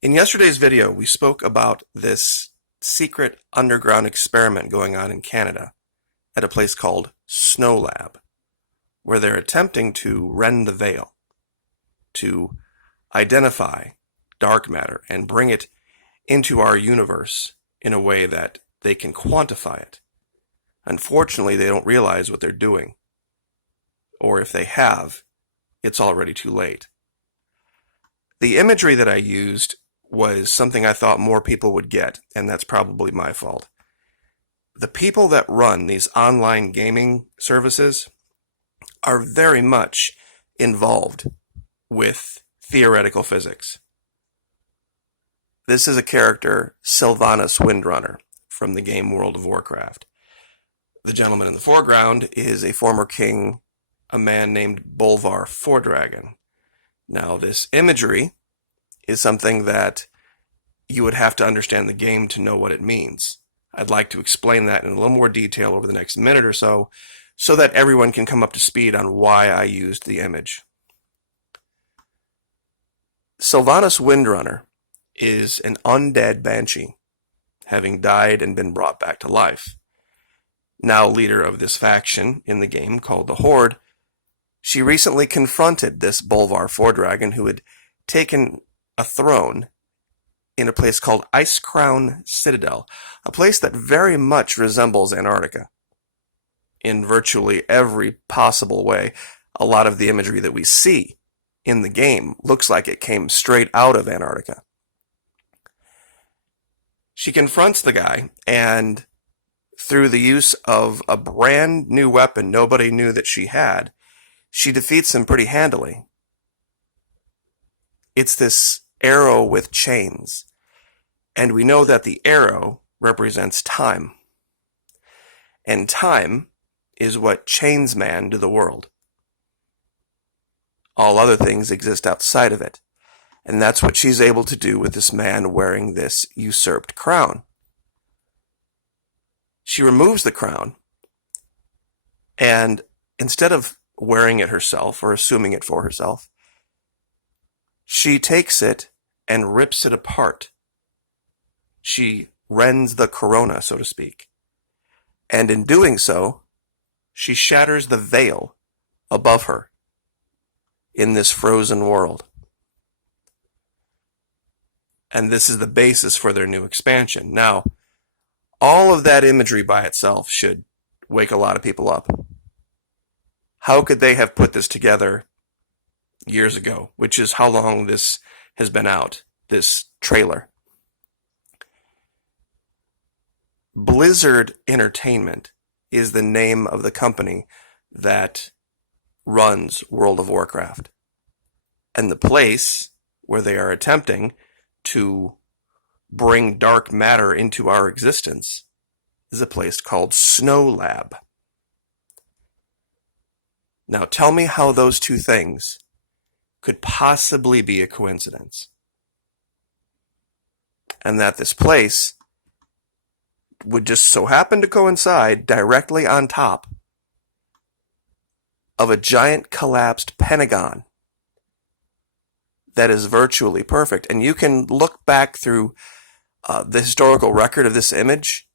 In yesterday's video, we spoke about this secret underground experiment going on in Canada at a place called Snow Lab, where they're attempting to rend the veil, to identify dark matter and bring it into our universe in a way that they can quantify it. Unfortunately, they don't realize what they're doing, or if they have, it's already too late. The imagery that I used was something I thought more people would get, and that's probably my fault. The people that run these online gaming services are very much involved with theoretical physics. This is a character, Sylvanas Windrunner, from the game World of Warcraft. The gentleman in the foreground is a former king, a man named Bolvar Fordragon. Now, this imagery is something that you would have to understand the game to know what it means. I'd like to explain that in a little more detail over the next minute or so that everyone can come up to speed on why I used the image. Sylvanas Windrunner is an undead banshee, having died and been brought back to life. Now leader of this faction in the game called the Horde, she recently confronted this Bolvar Fordragon who had taken a throne in a place called Icecrown Citadel, a place that very much resembles Antarctica in virtually every possible way. A lot of the imagery that we see in the game looks like it came straight out of Antarctica. She confronts the guy, and through the use of a brand new weapon nobody knew that she had, she defeats him pretty handily. It's this arrow with chains, and we know that the arrow represents time. And time is what chains man to the world. All other things exist outside of it. And that's what she's able to do with this man wearing this usurped crown. She removes the crown, and instead of wearing it herself or assuming it for herself, she takes it and rips it apart. She rends the corona, so to speak. And in doing so, she shatters the veil above her in this frozen world. And this is the basis for their new expansion. Now, all of that imagery by itself should wake a lot of people up. How could they have put this together years ago, which is how long this has been out, this trailer? Blizzard Entertainment is the name of the company that runs World of Warcraft. And the place where they are attempting to bring dark matter into our existence is a place called Snow Lab. Now tell me how those two things could possibly be a coincidence. And that this place would just so happen to coincide directly on top of a giant collapsed pentagon that is virtually perfect. And you can look back through the historical record of this image.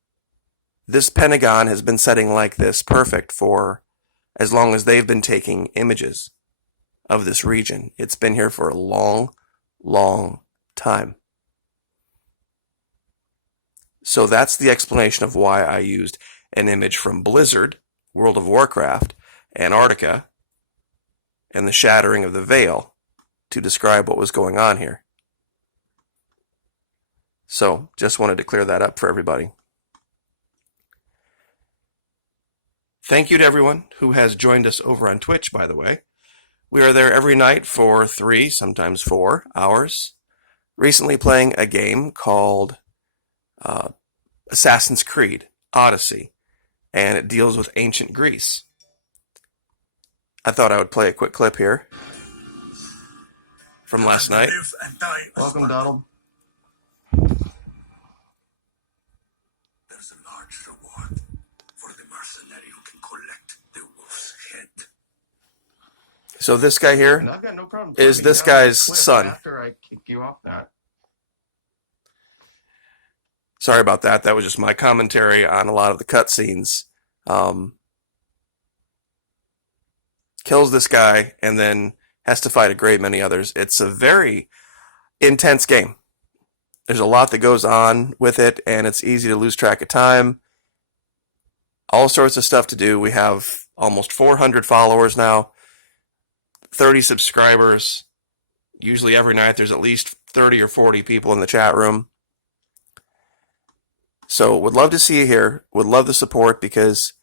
This pentagon has been setting like this perfect for as long as they've been taking images of this region. It's been here for a long, long time. So that's the explanation of why I used an image from Blizzard, World of Warcraft, Antarctica, and the shattering of the veil to describe what was going on here. So, just wanted to clear that up for everybody. Thank you to everyone who has joined us over on Twitch, by the way. We are there every night for 3, sometimes 4 hours. Recently playing a game called Assassin's Creed Odyssey, and it deals with ancient Greece. I thought I would play a quick clip here from last night. Welcome, Donald. There's a large reward for the mercenary who can collect the wolf's head. So this guy here And I've got no problem is climbing this down that guy's cliff son. after I kick you off that. Sorry about that. That was just my commentary on a lot of the cutscenes. Kills this guy and then has to fight a great many others. It's a very intense game. There's a lot that goes on with it, and it's easy to lose track of time. All sorts of stuff to do. We have almost 400 followers now, 30 subscribers. Usually every night there's at least 30 or 40 people in the chat room. So would love to see you here. Would love the support because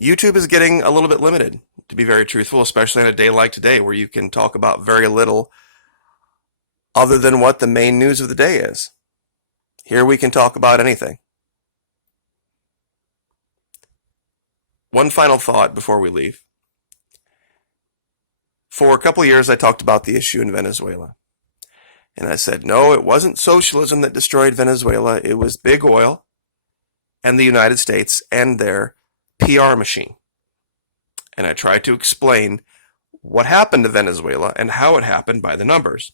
YouTube is getting a little bit limited, to be very truthful, especially on a day like today where you can talk about very little other than what the main news of the day is. Here we can talk about anything. One final thought before we leave. For a couple of years I talked about the issue in Venezuela. And I said, no, it wasn't socialism that destroyed Venezuela. It was big oil and the United States and their PR machine. And I tried to explain what happened to Venezuela and how it happened by the numbers.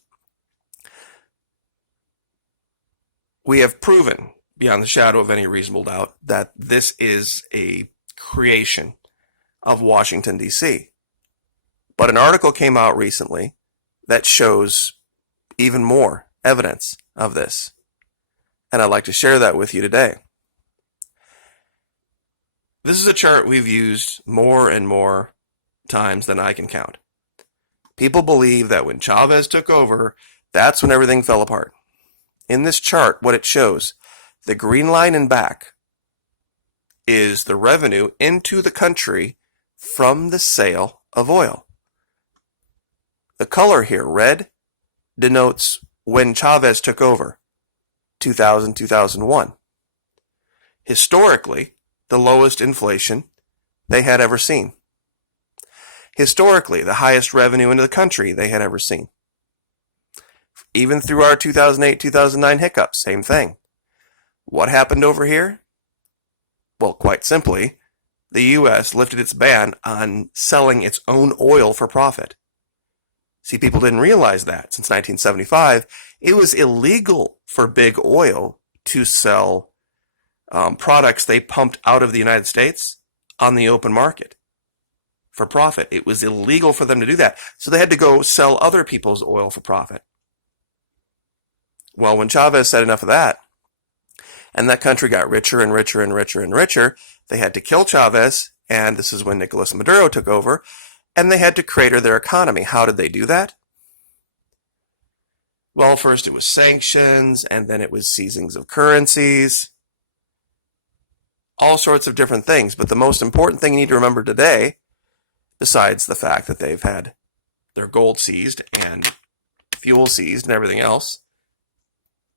We have proven, beyond the shadow of any reasonable doubt, that this is a creation of Washington, D.C. But an article came out recently that shows even more evidence of this. And I'd like to share that with you today. This is a chart we've used more and more times than I can count. People believe that when Chavez took over, that's when everything fell apart. In this chart, what it shows, the green line in back is the revenue into the country from the sale of oil. The color here, red, denotes when Chavez took over, 2000, 2001. Historically, the lowest inflation they had ever seen. Historically, the highest revenue into the country they had ever seen. Even through our 2008, 2009 hiccups, same thing. What happened over here? Well, quite simply, the U.S. lifted its ban on selling its own oil for profit. See, people didn't realize that. Since 1975, it was illegal for big oil to sell products they pumped out of the United States on the open market for profit. It was illegal for them to do that. So they had to go sell other people's oil for profit. Well, when Chavez said enough of that, and that country got richer and richer and richer and richer, they had to kill Chavez, and this is when Nicolas Maduro took over, and they had to crater their economy. How did they do that? Well, first it was sanctions, and then it was seizings of currencies, all sorts of different things. But the most important thing you need to remember today, besides the fact that they've had their gold seized and fuel seized and everything else,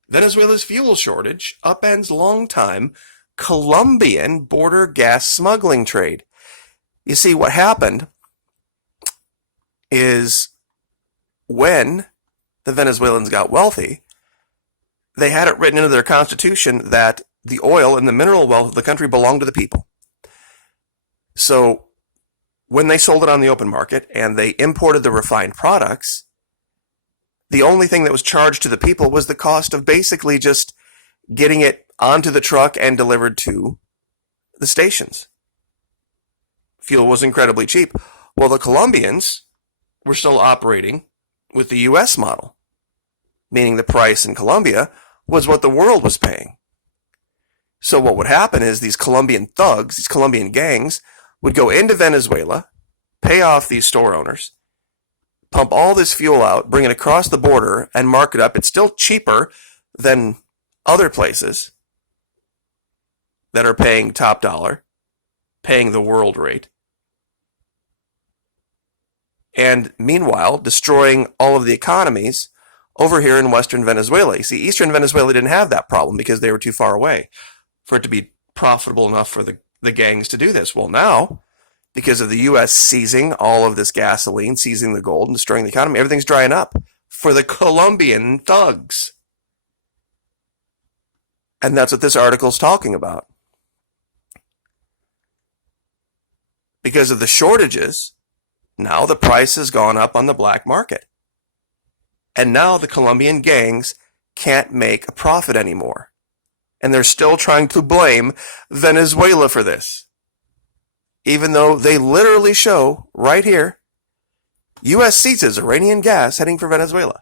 Venezuela's fuel shortage upends long-time Colombian border gas smuggling trade. You see, what happened is when the Venezuelans got wealthy, they had it written into their constitution that the oil and the mineral wealth of the country belonged to the people. So when they sold it on the open market and they imported the refined products, the only thing that was charged to the people was the cost of basically just getting it onto the truck and delivered to the stations. Fuel was incredibly cheap. Well, the Colombians were still operating with the U.S. model, meaning the price in Colombia was what the world was paying. So what would happen is these Colombian thugs, these Colombian gangs, would go into Venezuela, pay off these store owners, pump all this fuel out, bring it across the border, and mark it up. It's still cheaper than other places that are paying top dollar, paying the world rate. And meanwhile, destroying all of the economies over here in western Venezuela. You see, eastern Venezuela didn't have that problem because they were too far away for it to be profitable enough for the gangs to do this. Well, now, because of the U.S. seizing all of this gasoline, seizing the gold, and destroying the economy, everything's drying up for the Colombian thugs. And that's what this article is talking about. Because of the shortages, now the price has gone up on the black market. And now the Colombian gangs can't make a profit anymore. And they're still trying to blame Venezuela for this. Even though they literally show right here, U.S. seizes Iranian gas heading for Venezuela.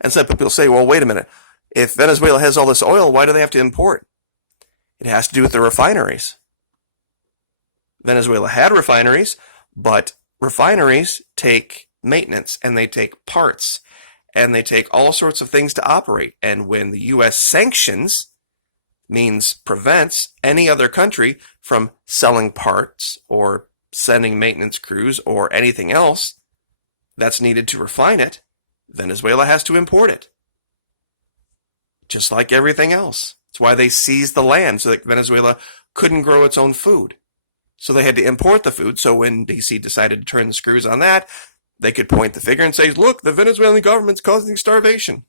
And some people say, well, wait a minute. If Venezuela has all this oil, why do they have to import? It has to do with the refineries. Venezuela had refineries, but refineries take maintenance and they take parts and they take all sorts of things to operate. And when the U.S. sanctions, means prevents any other country from selling parts or sending maintenance crews or anything else that's needed to refine it, Venezuela has to import it. Just like everything else. That's why they seized the land so that Venezuela couldn't grow its own food. So they had to import the food, so when DC decided to turn the screws on that, they could point the finger and say, look, the Venezuelan government's causing starvation.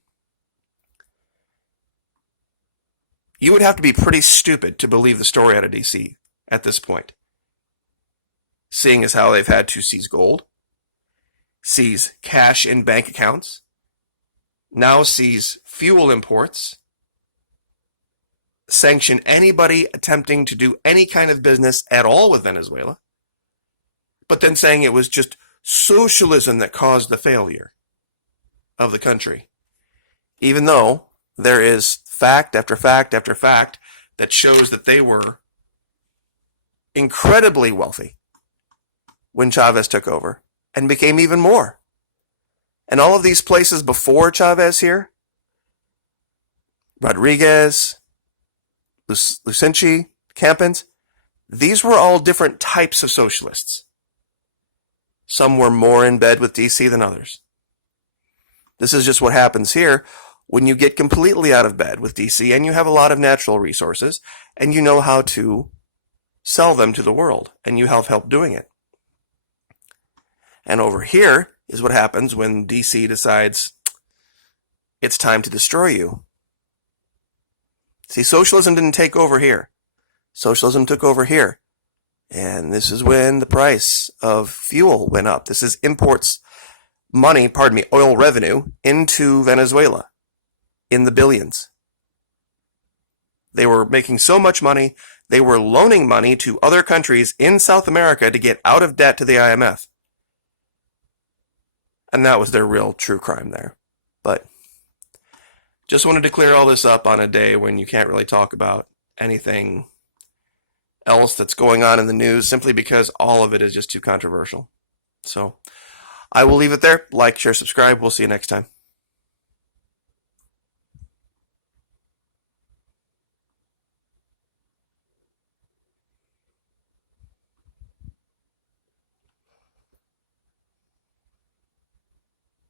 You would have to be pretty stupid to believe the story out of DC at this point. Seeing as how they've had to seize gold, seize cash in bank accounts, now seize fuel imports, sanction anybody attempting to do any kind of business at all with Venezuela, but then saying it was just socialism that caused the failure of the country. Even though there is fact after fact after fact that shows that they were incredibly wealthy when Chavez took over and became even more. And all of these places before Chavez here, Rodriguez, Lucinchi, Campins, these were all different types of socialists. Some were more in bed with DC than others. This is just what happens here when you get completely out of bed with DC and you have a lot of natural resources and you know how to sell them to the world and you have help doing it. And over here is what happens when DC decides it's time to destroy you. See, socialism didn't take over here. Socialism took over here. And this is when the price of fuel went up. This is imports oil revenue into Venezuela in the billions. They were making so much money, they were loaning money to other countries in South America to get out of debt to the IMF. And that was their real true crime there. But just wanted to clear all this up on a day when you can't really talk about anything else that's going on in the news simply because all of it is just too controversial. So I will leave it there. Like, share, subscribe. We'll see you next time.